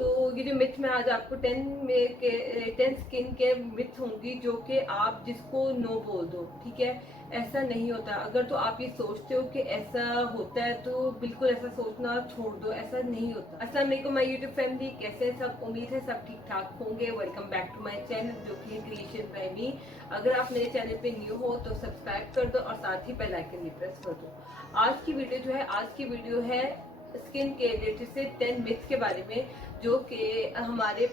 तो ये जो मिथ मैं आज आपको 10 स्किन केयर मिथ होंगी जो कि आप जिसको नो बोल दो, ठीक है। ऐसा नहीं होता। अगर तो आप ये सोचते हो कि ऐसा होता है तो बिल्कुल ऐसा सोचना छोड़ दो, ऐसा नहीं होता। अस्सलाम वालेकुम माय यूट्यूब फैमिली, कैसे हैं सब? उम्मीद है सब ठीक ठाक होंगे। Welcome back to my channel जो कि क्रिएशन बाय मी। अगर आप मेरे चैनल पे न्यू हो तो सब्सक्राइब कर दो और साथ ही बेल आइकन भी प्रेस कर दो। आज की वीडियो है स्किन केयर रिलेटेड से 10 मिथ्स के बारे में जो कि हमारे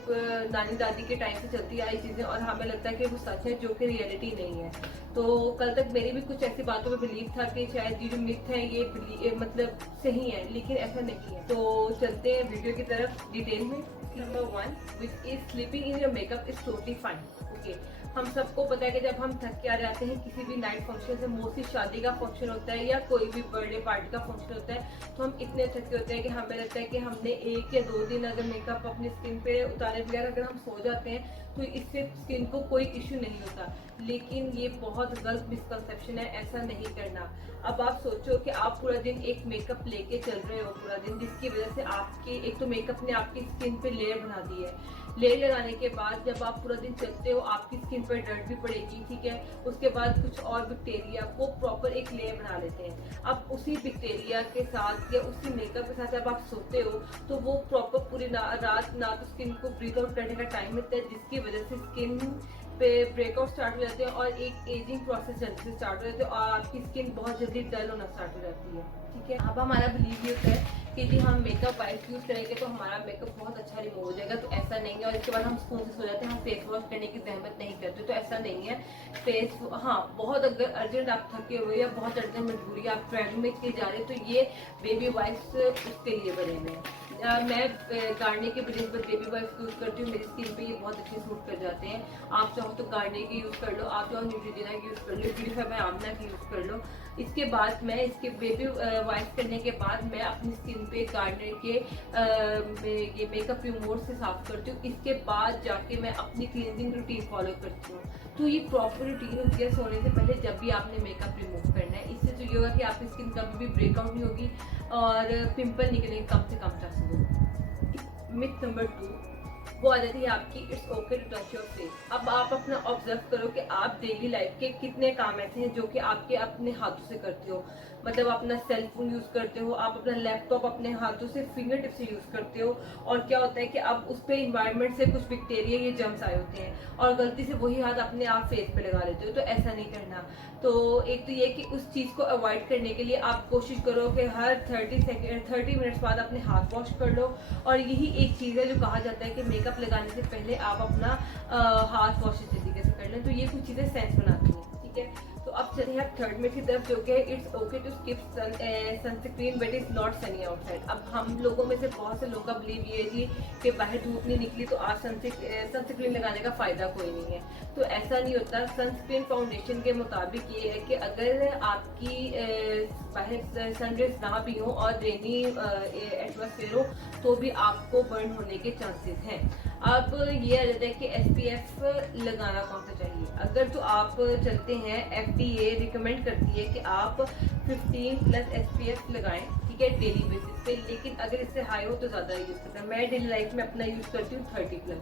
नानी दादी के टाइम से चलती आई चीजें और हमें लगता है कि वो सच है, जो कि रियलिटी नहीं है। तो कल तक मेरी भी कुछ ऐसी बातों में बिलीव था कि शायद ये जो मिथ है ये मतलब सही है, लेकिन ऐसा नहीं है। तो चलते हैं वीडियो की तरफ डिटेल में। Number 1, which is sleeping in your makeup is totally fine. Okay, हम सबको पता है कि जब हम थक के आ जाते हैं किसी भी नाइट फंक्शन से, मोस्टली शादी का फंक्शन होता है या कोई भी बर्थडे पार्टी का फंक्शन होता है, तो हम इतने थके होते हैं कि हमें लगता है कि हमने 1 या 2 दिन अगर मेकअप अपनी स्किन पे उतारे बगैर अगर हम सो जाते हैं तो इससे स्किन को कोई इश्यू नहीं होता। लेकिन ये बहुत गलत मिसकंसेप्शन है, ऐसा नहीं करना। अब आप सोचो कि आप पूरा दिन एक मेकअप लेके चल रहे हो पूरा दिन, जिसकी वजह से आपकी एक तो मेकअप ने आपकी स्किन पे लेयर बना दी है। लेयर लगाने के बाद जब आप पूरा दिन चलते हो आपकी स्किन पर डर्ट भी पड़ेगी, ठीक है। उसके बाद कुछ और बैक्टीरिया वो प्रॉपर एक लेयर बना लेते हैं। अब उसी बैक्टीरिया के साथ या उसी मेकअप के साथ जब आप सोते हो तो वो प्रॉपर पूरी रात ना तो स्किन को ब्रीथ आउट करने का टाइम मिलता है, जिसकी वजह से स्किन पे ब्रेकआउट स्टार्ट हो जाते हैं और एक एजिंग प्रोसेस जल्दी से स्टार्ट हो जाता है और आपकी स्किन बहुत जल्दी डल होना स्टार्ट हो जाती है, ठीक है। अब हमारा बिलीव ये होता है कि जी हम मेकअप वाइप यूज करेंगे तो हमारा मेकअप बहुत अच्छा रिमूव हो जाएगा, तो ऐसा नहीं है। और इसके बाद हम स्कूल से सो जाते हैं, हम फेस वॉश करने की जहमत नहीं करते, तो ऐसा नहीं है। फेस हाँ, बहुत अगर अर्जेंट आप थके हुए या बहुत अर्जेंट मजबूरी आप ट्रैवलिंग में के जा रहे हैं तो ये बेबी वाइप्स उसके लिए बने हुए हैं। मैं गार्नियर के बेस पर बेबी वाइप्स यूज करती हूँ, मेरी स्किन पे ये बहुत अच्छे सूट कर जाते हैं। आप चाहो तो गार्नियर की यूज कर लो, आप चाहो न्यूट्रीजिना की यूज कर लो, ब्यूटीफाई बाय आमना की यूज कर लो। इसके बाद मैं इसके बेबी वाइप्स करने के बाद मैं अपनी स्किन पे गार्नियर के ये मेकअप रिमूवर से साफ करती हूँ। इसके बाद जाके मैं अपनी क्लींजिंग रूटीन फॉलो करती हूँ। तो ये प्रॉपर रूटीन होती है सोने से पहले जब भी आपने मेकअप रिमूव करना है। इससे तो ये होगा कि आपकी स्किन कभी भी ब्रेकआउट नहीं होगी और पिंपल निकलने के कम से कम चांसेस होंगे। मिथ नंबर 2 वो आ जाती है आपकी it's okay to touch your face. अब आप अपना ऑब्जर्व करो कि आप डेली लाइफ के कितने काम ऐसे हैं जो कि आपके अपने हाथों से करते हो। मतलब अपना सेल फोन यूज करते हो, आप अपना लैपटॉप अपने हाथों से फिंगर टिप से यूज करते हो, और क्या होता है कि अब उस पर इन्वायरमेंट से कुछ बैक्टीरिया ये जर्म्स आए होते हैं और गलती से वही हाथ अपने आप फेस पे लगा लेते हो, तो ऐसा नहीं करना। तो एक तो ये कि उस चीज को अवॉइड करने के लिए आप कोशिश करो कि हर 30 मिनट्स बाद अपने हाथ वॉश कर लो। और यही एक चीज है जो कहा जाता है कि मेकअप लगाने से पहले आप अपना हाथ वॉश इस तरीके से कर लें, तो ये कुछ चीजें सेंस बनाती हैं, ठीक है। तो अब चलते हैं थर्ड मिथ की तरफ जो कि it's okay to skip sunscreen but is not sunny outside. अब हम लोगों में से बहुत से लोगों का बिलीव ये है जी कि बाहर धूप नहीं निकली तो आज सनस्क्रीन लगाने का फायदा कोई नहीं है, तो ऐसा नहीं होता। सनस्क्रीन फाउंडेशन के मुताबिक ये है कि अगर आपकी बाहर सनरेज ना भी हो और रेनी एटमॉस्फेयर हो तो भी आपको बर्न होने के चांसेस हैं। अब ये आ जाता है कि SPF लगाना कौन सा चाहिए। अगर तो आप चलते हैं FDA रिकमेंड करती है कि आप 15+ SPF लगाएं, ठीक है, डेली बेसिस पे। लेकिन अगर इससे हाई हो तो ज्यादा यूज करते हैं। मैं डेली लाइफ में अपना यूज करती हूँ 30+,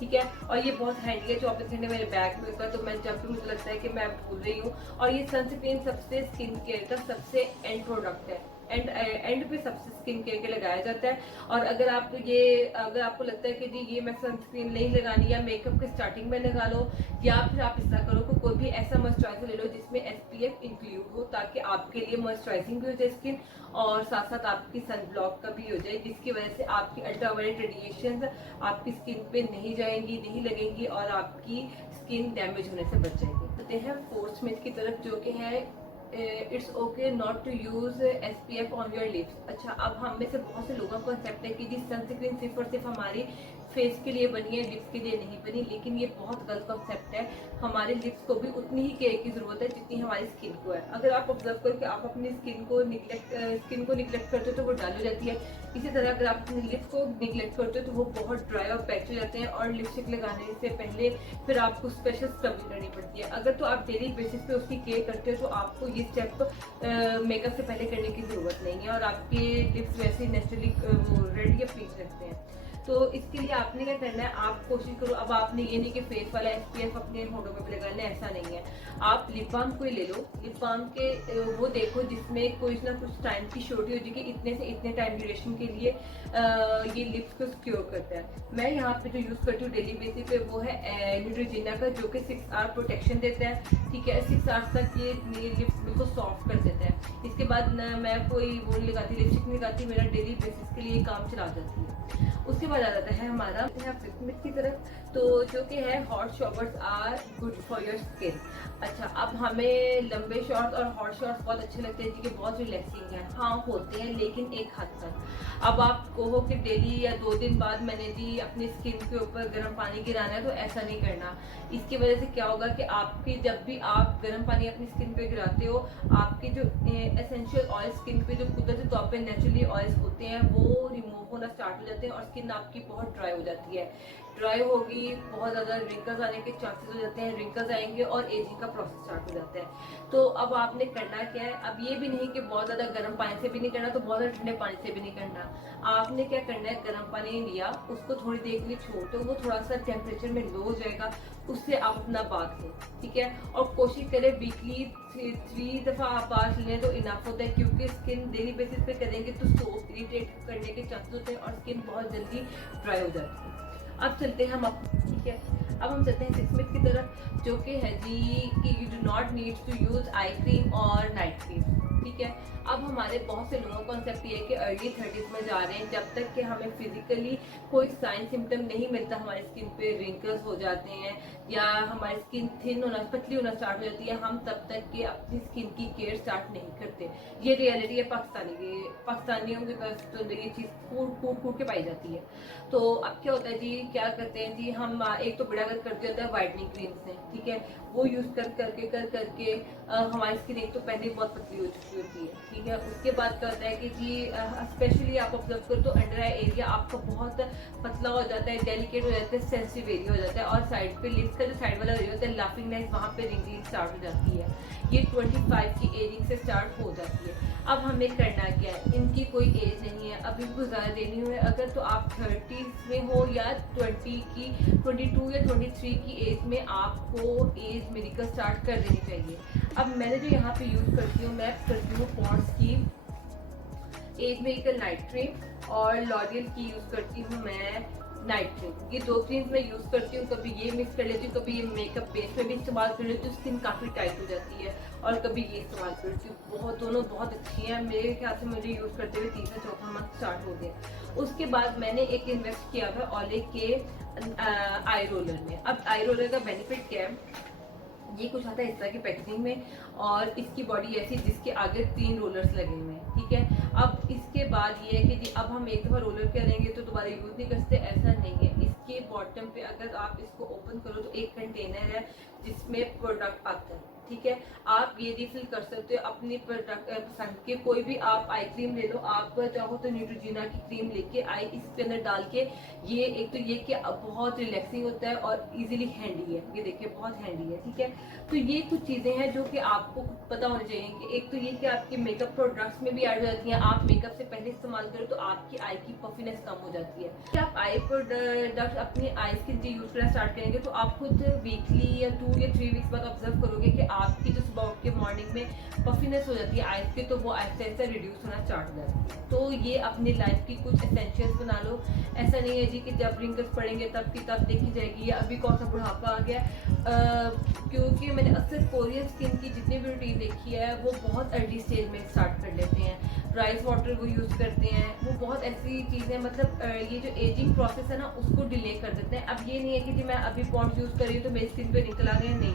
ठीक है। और ये बहुत हैंडी है, 24 घंटे मेरे बैग में होता है, तो मैं जब भी मुझे लगता है कि मैं भूल रही हूँ। और ये सनस्क्रीन सबसे स्किन केयर का सबसे एंड प्रोडक्ट है, एंड पे सबसे स्किन केयर के लगाया जाता है। और अगर आपको लगता है कि जी ये मैं सनस्क्रीन नहीं लगानी या मेकअप के स्टार्टिंग में लगा लो, या फिर आप इस तरह करो कि कोई भी ऐसा मॉइस्चराइजर ले लो जिसमें SPF इंक्लूड हो, ताकि आपके लिए मॉइस्चराइजिंग भी हो जाए स्किन और साथ साथ आपकी सन ब्लॉक का भी हो जाए, जिसकी वजह से आपकी अल्ट्रावायलेट रेडिएशन आपकी स्किन पे नहीं जाएंगी, नहीं लगेंगी और आपकी स्किन डैमेज होने से बच जाएगी। तो हैं फोर्थ मिथ की तरफ जो कि है it's okay not to use SPF on your lips. अच्छा, अब हम में से बहुत से लोगों को कंसेप्ट है कि जी सनस्क्रीन सिर्फ और सिर्फ हमारी फेस के लिए बनी है, लिप्स के लिए नहीं बनी, लेकिन ये बहुत गलत कंसेप्ट है। हमारे लिप्स को भी उतनी ही केयर की जरूरत है जितनी हमारी स्किन को है। अगर आप ऑब्जर्व करो कि आप अपनी स्किन को निगलेक्ट करते हो तो वो डल हो जाती है। इसी तरह अगर आप अपने लिप्स को निगलेक्ट करते हो तो वो बहुत ड्राई और पैच हो जाते हैं और लिपस्टिक लगाने से पहले फिर आपको स्पेशल स्क्रबिंग करनी पड़ती है। अगर तो आप डेली बेसिस पे उसकी केयर करते हो तो आपको ये स्टेप मेकअप से पहले करने की जरूरत नहीं है और आपके लिप्स वैसे ही नेचुरली रेड या पीच लगते हैं। तो इसके लिए आपने क्या करना है, आप कोशिश करो, अब आपने ये नहीं कि फेस वाला SPF अपने होठों पे भी लगाना है, ऐसा नहीं है। आप लिप बाम को ही ले लो, लिप बाम के वो देखो जिसमें कोई ना कुछ टाइम की श्योरिटी हो जाए कि इतने से इतने टाइम ड्यूरेशन के लिए ये लिप्स को सिक्योर करता है। मैं यहाँ पे जो यूज करती हूँ डेली बेसिस पे वो है न्यूट्रोजिना का, जो कि 6 आवर प्रोटेक्शन देता है, ठीक है। 6 आवर्स तक ये लिप्स बिल्कुल सॉफ्ट कर देता है। इसके बाद मैं कोई वो नहीं लगाती, लिपस्टिक नहीं लगाती, मेरा डेली बेसिस के लिए काम चला जाती है। उसके बाद आ जाता है हमारा फिटमिट की तरफ, तो जो कि है hot showers are good for your skin. अच्छा, अब हमें लंबे शॉर्ट्स और हॉट शॉर्ट्स बहुत अच्छे लगते हैं जी, कि बहुत रिलैक्सिंग है, हाँ होते हैं, लेकिन एक हद तक। अब आप कहो कि डेली या 2 दिन बाद मैंने जी अपनी स्किन के ऊपर गर्म पानी गिराना है, तो ऐसा नहीं करना। इसकी वजह से क्या होगा कि आपकी जब भी आप गर्म पानी अपनी स्किन पे गिराते हो, आपकी जो एसेंशियल ऑयल स्किन पे जो कुदरती तौर पे नेचुरली ऑयल्स होते हैं वो रिमूव होना स्टार्ट हो जाते हैं और स्किन आपकी बहुत ड्राई हो जाती है। ड्राई होगी, बहुत ज़्यादा रिंकल्स आने के चांसेस हो जाते हैं, रिंकल्स आएंगे और एजिंग का प्रोसेस स्टार्ट हो जाता है। तो अब आपने करना क्या है, अब ये भी नहीं कि बहुत ज़्यादा गर्म पानी से भी नहीं करना, तो बहुत ज़्यादा ठंडे पानी से भी नहीं करना। आपने क्या करना है, गर्म पानी लिया, उसको थोड़ी देर के लिए छोड़ दो, वो थोड़ा सा टेम्परेचर में लो हो जाएगा, उससे आप अपना बात लो, ठीक है। और कोशिश करें वीकली 3 दफ़ा आप बात लें तो इनफ होता है, क्योंकि स्किन डेली बेसिस पे करेंगे तो सोप इरिटेट करने के चांसेस होते हैं और स्किन बहुत जल्दी ड्राई हो जाती है। अब चलते हैं हम ठीक है, अब हम चलते हैं 6 मिनट की तरफ, जो कि है जी कि you do not need to use eye cream और नाइट क्रीम, ठीक है। अब हमारे बहुत से लोगों का कॉन्सेप्ट ये है कि अर्ली 30s में जा रहे हैं, जब तक कि हमें फिजिकली कोई साइन सिम्टम नहीं मिलता, हमारी स्किन पे रिंकल्स हो जाते हैं या हमारी स्किन थिन होना, पतली होना स्टार्ट हो जाती है, हम तब तक के अपनी स्किन की केयर स्टार्ट नहीं करते। ये रियलिटी है पाकिस्तानियों के पास, तो ये चीज़ कूट के पाई जाती है। तो अब क्या होता है जी, क्या करते हैं जी, हम एक तो बड़ा कर दिया होता है वाइटनिंग क्रीम से, ठीक है, वो यूज कर करके हमारी स्किन एक तो पहले बहुत पतली हो चुकी होती है, ठीक है। उसके बाद क्या होता है कि जी स्पेशली आप ऑब्जर्व करो तो अंडर आई एरिया आपका बहुत पतला हो जाता है, डेलिकेट हो जाता है, सेंसिटिव एरिया हो जाता है, और साइड पे लिप्स का जो साइड वाला एरिया होता है, लाफिंग लाइन्स, वहाँ पे रिंकलिंग स्टार्ट हो जाती है। ये 25 की एजिंग से स्टार्ट हो जाती है। अब हमें करना क्या है, इनकी कोई एज नहीं है, अभी इनको ज़्यादा देनी हुई है। अगर तो आप 30s में हो या 22 या 23 की एज में आपको एज मेडिकल स्टार्ट कर देनी चाहिए। अब मैंने जो यहाँ पे यूज़ करती हूँ, मैं करती हूँ पॉन्ड्स की एज मेडिकल नाइट क्रीम और लॉरियल की यूज़ करती हूँ मैं नाइट क्रीम। ये 2 क्रीम्स मैं यूज़ करती हूँ, कभी ये मिक्स कर लेती हूँ, कभी ये मेकअप बेस में भी इस्तेमाल कर लेती हूँ, स्किन काफ़ी टाइट हो जाती है, और कभी ये इस्तेमाल करती हूँ। दोनों बहुत अच्छी हैं, मेरे ख्याल से मुझे यूज़ करते हुए 3-4 मंथ स्टार्ट हो गए। उसके बाद मैंने एक इन्वेस्ट किया हुआ ओले के आई रोलर में। अब आई रोलर का बेनिफिट क्या है, ये कुछ आता है इस तरह की पैकेजिंग में, और इसकी बॉडी ऐसी जिसके आगे 3 रोलर्स लगे हुए हैं, ठीक है। अब इसके बाद ये है कि जी अब हम एक दफ़ा रोलर करेंगे तो दोबारा यूज़ नहीं कर सकते, ऐसा नहीं है। इसके बॉटम पे अगर आप इसको ओपन करो तो एक कंटेनर है जिसमें प्रोडक्ट आता है, ठीक है। आप ये रिफिल कर सकते हो अपनी प्रोडक्ट पसंद के, कोई भी आप आई क्रीम ले लो, आप चाहो तो न्यूट्रोजिना की क्रीम लेके आई इसके अंदर डाल के, ये एक तो ये कि बहुत रिलैक्सिंग होता है और इजीली हैंडी है, ये देखिए बहुत हैंडी है, ठीक है। तो ये कुछ चीज़ें हैं जो कि आपको पता होनी चाहिए कि एक तो ये कि आपके मेकअप प्रोडक्ट्स में भी ऐड हो जाती हैं, आप मेकअप से पहले इस्तेमाल करो तो आपकी आई की पफिनेस कम हो जाती है। जब आप आई प्रोडक्ट अपनी आईज के लिए यूज़ करना स्टार्ट करेंगे तो आप खुद वीकली या 2 या 3 वीक्स बाद ऑब्जर्व करोगे कि आपकी जो सुबह उठ के मॉर्निंग में पफिनेस हो जाती है आइज के, तो वो आहिस्ता आहिस्ता रिड्यूस होना स्टार्ट हो जाती है। तो ये अपनी लाइफ की कुछ एसेंशियल्स बना लो। ऐसा नहीं है जी कि जब रिंकल्स पड़ेंगे तब की तब देखी जाएगी या अभी कौन सा बुढ़ापा आ गया, क्योंकि मैंने अक्सर कोरियन स्किन की जितनी भी रूटीन देखी है वो बहुत अर्ली स्टेज में स्टार्ट कर लेते हैं, राइस वाटर वो यूज़ करते हैं, वो बहुत ऐसी चीज़ें, मतलब ये जो एजिंग प्रोसेस है ना उसको डिले कर देते हैं। अब ये नहीं है कि जी मैं अभी पॉन्ड्स यूज़ कर रही हूँ तो मेरी स्किन पे रिंकल आ गए, नहीं,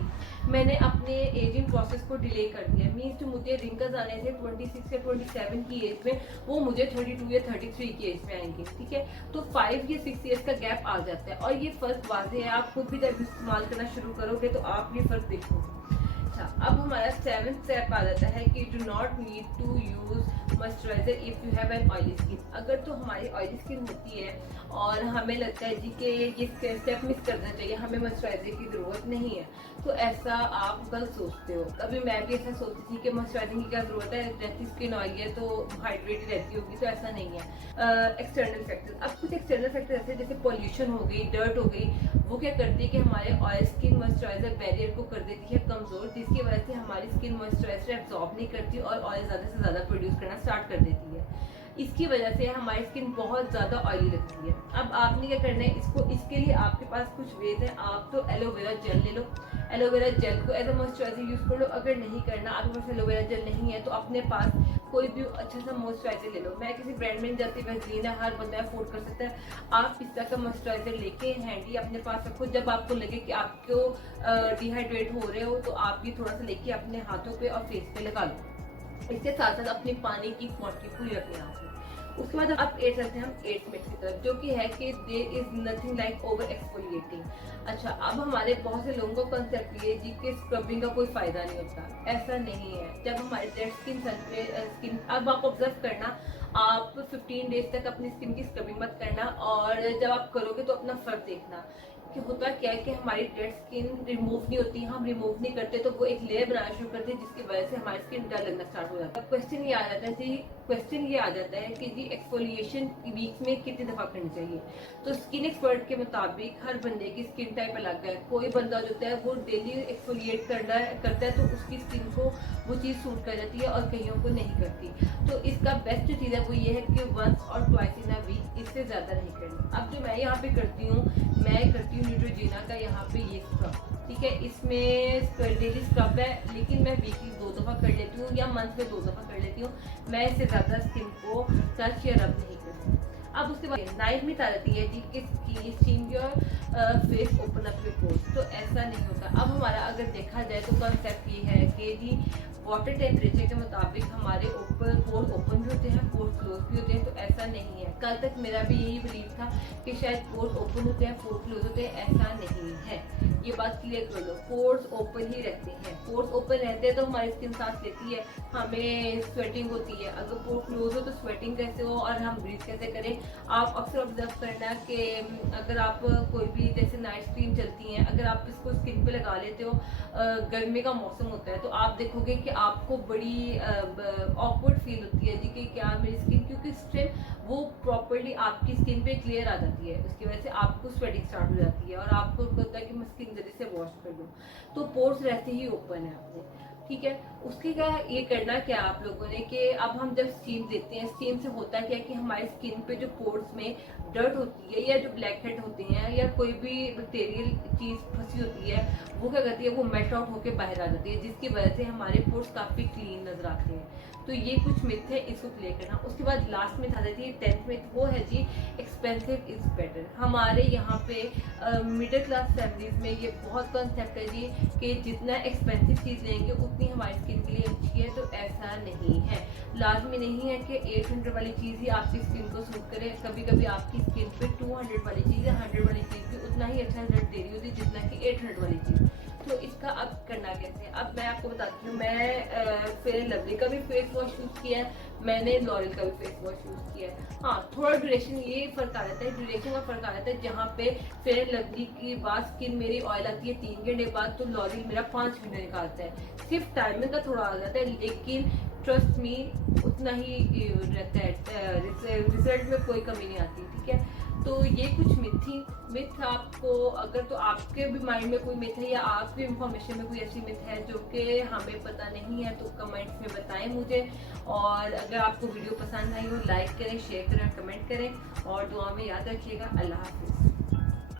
मैंने अपने एजिंग प्रोसेस को डिले कर दिया। मीन्स जो मुझे रिंकल्स आने थे 26 या 27 की एज में, वो मुझे 32 या 33 की एज में आएंगे, ठीक है। तो 5 या 6 ईयर्स का गैप आ जाता है और ये फ़र्क वाज़ेह है, आप खुद भी जब इस्तेमाल करना शुरू करोगे तो आप ये फ़र्क देखोगे। अच्छा, अब हमारा 7th स्टेप आ जाता है कि do not need to use moisturiser if you have an oily skin. अगर तो हमारी ऑयली स्किन होती है और हमें लगता है जी कि ये स्टेप मिस करना चाहिए, हमें मॉइस्चराइजर की जरूरत नहीं है, तो ऐसा आप गलत सोचते हो। कभी मैं भी ऐसा सोचती थी कि मॉइस्चराइजिंग की क्या जरूरत है, जैसी स्किन ऑयली है तो हाइड्रेटेड रहती होगी, तो ऐसा नहीं है। एक्सटर्नल फैक्टर्स, अब कुछ एक्सटर्नल फैक्टर ऐसे जैसे पॉल्यूशन हो गई, डर्ट हो गई, वो क्या करती है कि हमारे ऑयल स्किन मॉइस्चराइजर बैरियर को कर देती है कमजोर, जिसकी वजह से हमारी स्किन मॉइस्चराइजर एब्जॉर्ब नहीं करती और ऑयल ज्यादा से ज्यादा प्रोड्यूस करना स्टार्ट कर देती है। इसकी वजह से हमारी स्किन बहुत ज्यादा ऑयली लगती है। अब आपने क्या करना है, इसके लिए आपके पास कुछ वेज है। आप तो एलोवेरा जेल ले लो, एलोवेरा जेल को एज अ मॉइस्चराइजर यूज कर लो। अगर नहीं करना, आपके पास एलोवेरा जेल नहीं है, तो अपने पास कोई भी अच्छा सा मॉइस्चराइजर ले लो। मैं किसी ब्रांड में नहीं जाती, वैसलीन है, हर बंदा अफोर्ड कर सकता है। आप इस तरह का मॉइस्चराइजर लेके हैंडी अपने पास रखो। जब आपको लगे कि आपको डिहाइड्रेट हो रहे हो, तो आप ये थोड़ा सा लेके अपने हाथों पे और फेस पे लगा लो। इसके साथ साथ अपनी पानी की क्वांटिटी पूरी रखनी है आपको। उसके बाद अब एट चलते हैं हम 8th मिनट की तरफ, जो कि है कि there is nothing like over exfoliating. अच्छा, अब हमारे बहुत से लोगों का कंसेप्ट ये जी कि स्क्रबिंग का कोई फायदा नहीं होता। ऐसा नहीं है। जब हमारे डेड स्किन अब आप ऑब्जर्व करना, आप 15 डेज तक अपनी स्किन की स्क्रबिंग मत करना, और जब आप करोगे तो अपना फर्क देखना कि होता क्या है कि हमारी डेड स्किन रिमूव नहीं होती। हम रिमूव नहीं करते तो वो एक लेयर बनाना शुरू करती है, जिसकी वजह से हमारी स्किन डल लगना स्टार्ट हो जाता है। क्वेश्चन ये आ जाता है कि जी एक्सफोलिएशन वीक में कितनी दफा करनी चाहिए। तो स्किन एक्सपर्ट के मुताबिक हर बंदे की स्किन टाइप अलग है। कोई बंदा जो होता है वो डेली एक्सफोलिएट करता है तो उसकी स्किन को वो चीज़ सूट कर जाती है और कईयों को नहीं करती। तो इसका बेस्ट जो चीज़ है वो ये है कि वंस और ट्वाइस इन अ वीक, इससे ज़्यादा नहीं करनी। अब जो मैं यहाँ पे करती हूँ, मैं करती हूँ न्यूट्रोजेना का यहाँ पे ये स्क्रब, ठीक है। इसमें डेली स्क्रब है, लेकिन मैं वीकली 2 दफ़ा कर लेती हूँ या मंथ में 2 दफ़ा कर लेती हूँ। मैं इससे ज़्यादा स्किन को टच या रब नहीं करती। अब उसके बाद 9th मिनट आ जाती है जी कि steam your face, open up your pores. तो ऐसा नहीं होता। अब हमारा अगर देखा जाए तो कॉन्सेप्ट ये है कि जी वाटर टेम्परेचर के मुताबिक हमारे पोर्स ओपन भी होते हैं, पोर्स क्लोज भी होते हैं। तो ऐसा नहीं है। कल तक मेरा भी यही बिलीव था कि शायद पोर्स ओपन होते हैं, पोर्स क्लोज होते हैं। ऐसा नहीं है, ये बात क्लियर कर लो। पोर्स ओपन ही रहते हैं। पोर्स ओपन रहते हैं तो हमारी स्किन सांस लेती है, हमें स्वेटिंग होती है। अगर पोर्स क्लोज हो तो स्वेटिंग कैसे हो और हम ब्रीथ कैसे करें। आप अक्सर ऑब्जर्व करना कि अगर आप कोई भी जैसे नाइट क्रीम चलती हैं, अगर आप इसको स्किन पे लगा लेते हो, गर्मी का मौसम होता है, तो आप देखोगे कि आपको बड़ी ऑकवर्ड फील होती है जी कि क्या मेरी स्किन, क्योंकि इस टाइम वो प्रॉपरली आपकी स्किन पे क्लियर आ जाती है। उसकी वजह से आपको स्वेटिंग स्टार्ट हो जाती है और आपको होता है कि मैं स्किन जल्दी से वॉश कर दूँ। तो पोर्स रहते ही ओपन है आपने, ठीक है। उसके क्या ये करना क्या आप लोगों ने कि अब हम जब स्टीम देते हैं, स्टीम से होता क्या है कि हमारी स्किन पे जो पोर्स में डर्ट होती है या जो ब्लैक हेड होते हैं या कोई भी बैक्टीरियल चीज़ फंसी होती है, वो क्या करती है, वो मेल्ट आउट होकर बाहर आ जाती है, जिसकी वजह से हमारे पोर्स काफ़ी क्लीन नजर आते हैं। तो ये कुछ मिथ है, इसको क्लियर करना। उसके बाद लास्ट मिथ आ जाती है 10th मिथ, वो है जी एक्सपेंसिव इज बेटर। हमारे यहाँ पे मिडिल क्लास फैमिलीज में ये बहुत कॉन्सेप्ट है जी कि जितना एक्सपेंसिव चीज़ लेंगे उतनी हमारी स्किन के लिए अच्छी है। तो ऐसा नहीं है। लाजमी नहीं है कि 800 वाली चीज़ ही आपकी स्किन को सूट करे। कभी कभी आपकी स्किन पे 200 वाली चीज़ या 100 वाली चीज़ भी उतना ही अच्छा रिजल्ट दे रही होती है जितना कि 800 वाली चीज़। तो इसका अब करना कैसे है, अब मैं आपको बताती हूँ। मैं फेयर एंड लवली का भी फेस वॉश यूज़ किया है, मैंने लॉरियल का भी फेस वॉश यूज़ किया है। हाँ, थोड़ा ड्यूरेशन ये फ़र्क आ जाता है, ड्यूरेशन का फ़र्क आ जाता है। जहाँ पे फेयर एंड लवली की बाद स्किन मेरी ऑयल आती है 3 घंटे बाद, तो लॉरियल मेरा 5 घंटे निकालता है। सिर्फ टाइमिंग का थोड़ा आ जाता है, लेकिन ट्रस्ट मी उतना ही रहता है, रिजल्ट में कोई कमी नहीं आती, ठीक है। तो ये कुछ मिथ आपको, अगर तो आपके भी माइंड में कोई मिथ है या आपकी इंफॉर्मेशन में कोई ऐसी मिथ है जो कि हमें पता नहीं है, तो कमेंट्स में बताएं मुझे। और अगर आपको वीडियो पसंद आई हो, लाइक करें, शेयर करें, कमेंट करें और दुआ में याद रखिएगा। अल्लाह हाफिज़।